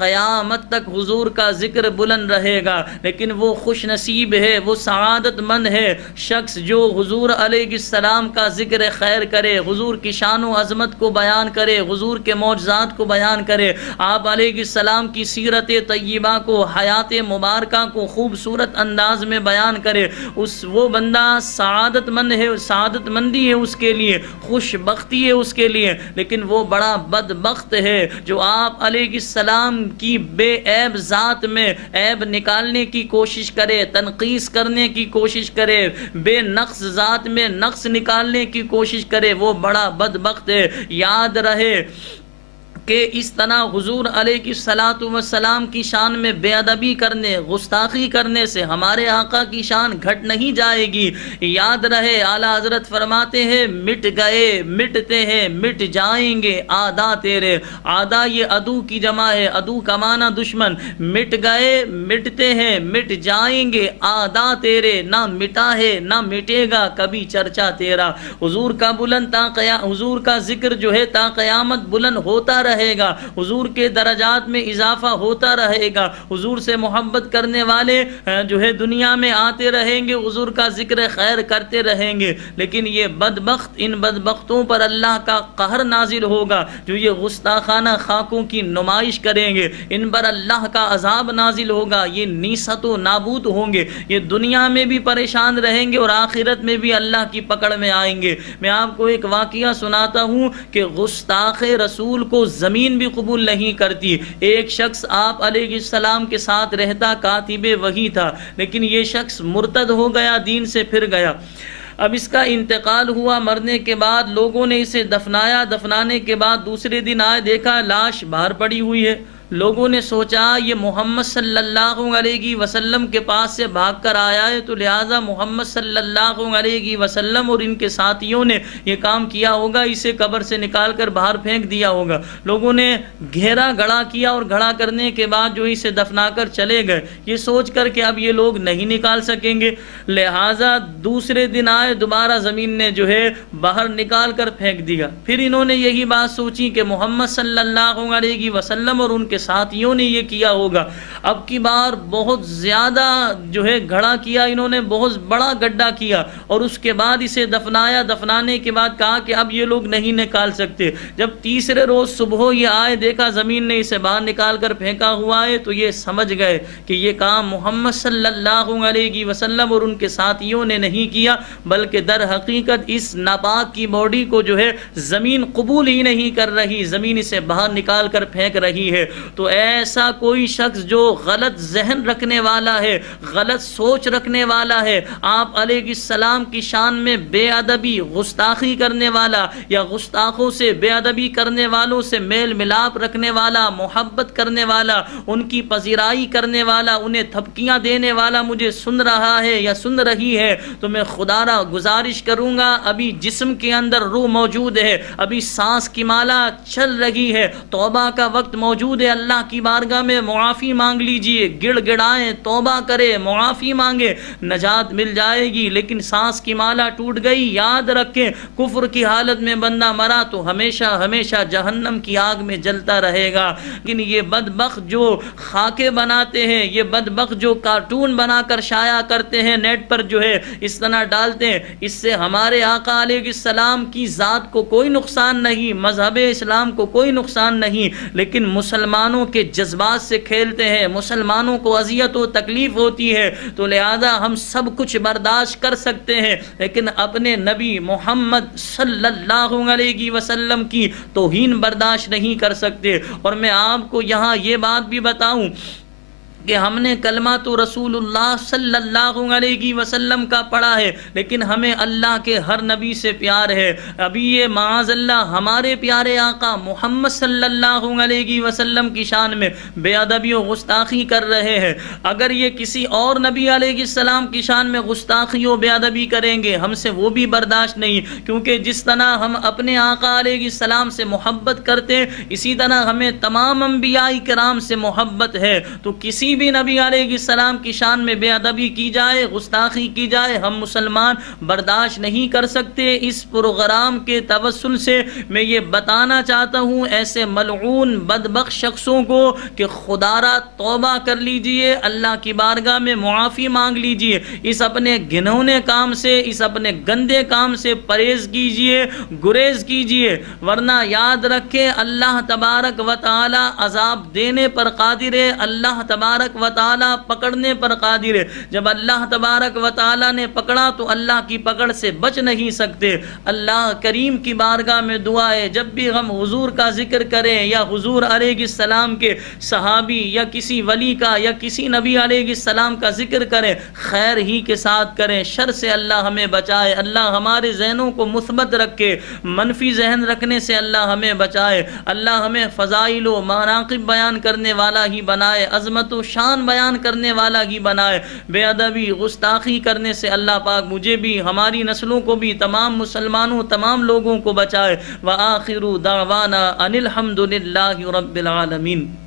قیامت تک حضور کا ذکر بلند رہے گا۔ لیکن وہ خوش نصیب ہے، وہ سعادت مند ہے شخص جو حضور علیہ السلام کا ذکر خیر کرے، حضور کی شان و عظمت کو بیان کرے، حضور کے معجزات کو بیان کرے، آپ علیہ السلام کی سیرت طیبہ کو، حیات مبارکہ کو خوبصورت انداز میں بیان کرے۔ وہ بندہ سعادت مند ہے، سعادت مندی ہے اس کے لیے، خوش بختی ہے اس کے لیے۔ لیکن وہ بڑا بدبخت ہے جو آپ علیہ السلام کی بے عیب ذات میں عیب نکالنے کی کوشش کرے، تنقیص کرنے کی کوشش کرے، بے نقص ذات میں نقص نکالنے کی کوشش کرے، وہ بڑا بدبخت ہے۔ یاد رہے کہ اس طرح حضور علیہ السلام کی شان میں بے ادبی کرنے، گستاخی کرنے سے ہمارے آقا کی شان گھٹ نہیں جائے گی۔ یاد رہے اعلیٰ حضرت فرماتے ہیں مٹ گئے مٹتے ہیں مٹ جائیں گے آدھا تیرے۔ آدھا یہ عدو کی جمع ہے، عدو کا معنی دشمن۔ مٹ گئے مٹتے ہیں مٹ جائیں گے آدھا تیرے، نہ مٹا ہے نہ مٹے گا کبھی چرچا تیرا۔ حضور کا بلند حضور کا ذکر جو ہے تا قیامت بلند ہوتا رہے گا، حضور کے درجات میں اضافہ ہوتا رہے گا، حضور سے محبت کرنے والے جو ہے دنیا میں آتے رہیں گے، حضور کا ذکر خیر کرتے رہیں گے۔ لیکن یہ بدبخت، ان بدبختوں پر اللہ کا قہر نازل ہوگا جو یہ گستاخانہ خاکوں کی نمائش کریں گے، ان پر اللہ کا عذاب نازل ہوگا، یہ نیست و نابود ہوں گے، یہ دنیا میں بھی پریشان رہیں گے اور آخرت میں بھی اللہ کی پکڑ میں آئیں گے۔ میں آپ کو ایک واقعہ سناتا ہوں کہ گستاخ رسول کو زمین بھی قبول نہیں کرتی۔ ایک شخص آپ علیہ السلام کے ساتھ رہتا، کاتب وحی تھا، لیکن یہ شخص مرتد ہو گیا، دین سے پھر گیا۔ اب اس کا انتقال ہوا، مرنے کے بعد لوگوں نے اسے دفنایا، دفنانے کے بعد دوسرے دن آئے، دیکھا لاش باہر پڑی ہوئی ہے۔ لوگوں نے سوچا یہ محمد صلی اللہ علیہ وسلم کے پاس سے بھاگ کر آیا ہے، تو لہٰذا محمد صلی اللہ علیہ وسلم اور ان کے ساتھیوں نے یہ کام کیا ہوگا، اسے قبر سے نکال کر باہر پھینک دیا ہوگا۔ لوگوں نے گہرا گڑھا کیا اور گڑھا کرنے کے بعد جو اسے دفنا کر چلے گئے، یہ سوچ کر کہ اب یہ لوگ نہیں نکال سکیں گے، لہٰذا دوسرے دن آئے، دوبارہ زمین نے جو ہے باہر نکال کر پھینک دیا۔ پھر انہوں نے یہی بات سوچی کہ محمد صلی اللہ علیہ وسلم اور ان کے ساتھیوں نے یہ کیا ہوگا، اب کی بار بہت زیادہ جو ہے گھڑا کیا، انہوں نے بہت بڑا گڈھا کیا اور اس کے بعد اسے دفنایا۔ دفنانے کے بعد کہا کہ اب یہ لوگ نہیں نکال سکتے۔ جب تیسرے روز صبح یہ آئے، دیکھا زمین نے اسے باہر نکال کر پھینکا ہوا ہے، تو یہ سمجھ گئے کہ یہ کام محمد صلی اللہ علیہ وسلم اور ان کے ساتھیوں نے نہیں کیا، بلکہ در حقیقت اس ناپاک کی باڈی کو جو ہے زمین قبول ہی نہیں کر رہی، زمین اسے باہر نکال کر پھینک رہی ہے۔ تو ایسا کوئی شخص جو غلط ذہن رکھنے والا ہے، غلط سوچ رکھنے والا ہے، آپ علیہ السلام کی شان میں بے ادبی، گستاخی کرنے والا یا گستاخوں سے، بے ادبی کرنے والوں سے میل ملاپ رکھنے والا، محبت کرنے والا، ان کی پذیرائی کرنے والا، انہیں تھپکیاں دینے والا مجھے سن رہا ہے یا سن رہی ہے، تو میں خدا را گزارش کروں گا، ابھی جسم کے اندر روح موجود ہے، ابھی سانس کی مالا چل رہی ہے، توبہ کا وقت موجود ہے، اللہ کی بارگاہ میں معافی مانگ لیجئے، گڑ گڑائیں، توبہ کرے، معافی مانگے، نجات مل جائے گی۔ لیکن سانس کی مالا ٹوٹ گئی، یاد رکھیں کفر کی حالت میں بندہ مرا تو ہمیشہ ہمیشہ جہنم کی آگ میں جلتا رہے گا۔ لیکن یہ بدبخت جو خاکے بناتے ہیں، یہ بدبخت جو کارٹون بنا کر شائع کرتے ہیں، نیٹ پر جو ہے اس طرح ڈالتے ہیں، اس سے ہمارے آقا علیہ السلام کی ذات کو کوئی نقصان نہیں، مذہب اسلام کو کوئی نقصان نہیں، لیکن مسلمانوں کے جذبات سے کھیلتے ہیں، مسلمانوں کو اذیت و تکلیف ہوتی ہے، تو لہذا ہم سب کچھ برداشت کر سکتے ہیں، لیکن اپنے نبی محمد صلی اللہ علیہ وسلم کی توہین برداشت نہیں کر سکتے۔ اور میں آپ کو یہاں یہ بات بھی بتاؤں کہ ہم نے کلمہ تو رسول اللہ صلی اللہ علیہ وسلم کا پڑھا ہے، لیکن ہمیں اللہ کے ہر نبی سے پیار ہے۔ ابھی یہ معاذ اللہ ہمارے پیارے آقا محمد صلی اللہ علیہ وسلم کی شان میں بے ادبی و گستاخی کر رہے ہیں، اگر یہ کسی اور نبی علیہ السلام کی شان میں گستاخی و بے ادبی کریں گے، ہم سے وہ بھی برداشت نہیں، کیونکہ جس طرح ہم اپنے آقا علیہ السلام سے محبت کرتے ہیں، اسی طرح ہمیں تمام انبیاء کرام سے محبت ہے، تو کسی بھی نبی علیہ السلام کی شان میں بے ادبی کی جائے، گستاخی کی جائے، ہم مسلمان برداشت نہیں کر سکتے۔ اس پروگرام کے توسل سے میں یہ بتانا چاہتا ہوں ایسے ملعون بدبخت شخصوں کو کہ خدا را توبہ کر لیجئے، اللہ کی بارگاہ میں معافی مانگ لیجئے، اس اپنے گھنونے کام سے، اس اپنے گندے کام سے پرہیز کیجئے، گریز کیجئے، ورنہ یاد رکھے اللہ تبارک و تعالی عذاب دینے پر قادر ہے، اللہ تبارک و تعالی پکڑنے پر قادر ہے۔ جب اللہ تبارک و تعالی نے پکڑا تو اللہ کی پکڑ سے بچ نہیں سکتے۔ اللہ کریم کی بارگاہ میں دعا ہے جب بھی ہم حضور کا ذکر کریں یا حضور علیہ السلام کے صحابی یا کسی ولی کا یا کسی نبی علیہ السلام کا ذکر کریں، خیر ہی کے ساتھ کریں، شر سے اللہ ہمیں بچائے، اللہ ہمارے ذہنوں کو مثبت رکھے، منفی ذہن رکھنے سے اللہ ہمیں بچائے، اللہ ہمیں فضائل و مناقب بیان کرنے والا ہی بنائے، عظمت و شان بیان کرنے والا ہی بنائے، بے ادبی گستاخی کرنے سے اللہ پاک مجھے بھی، ہماری نسلوں کو بھی، تمام مسلمانوں، تمام لوگوں کو بچائے۔ وآخر دعوانا ان الحمد للہ رب العالمین۔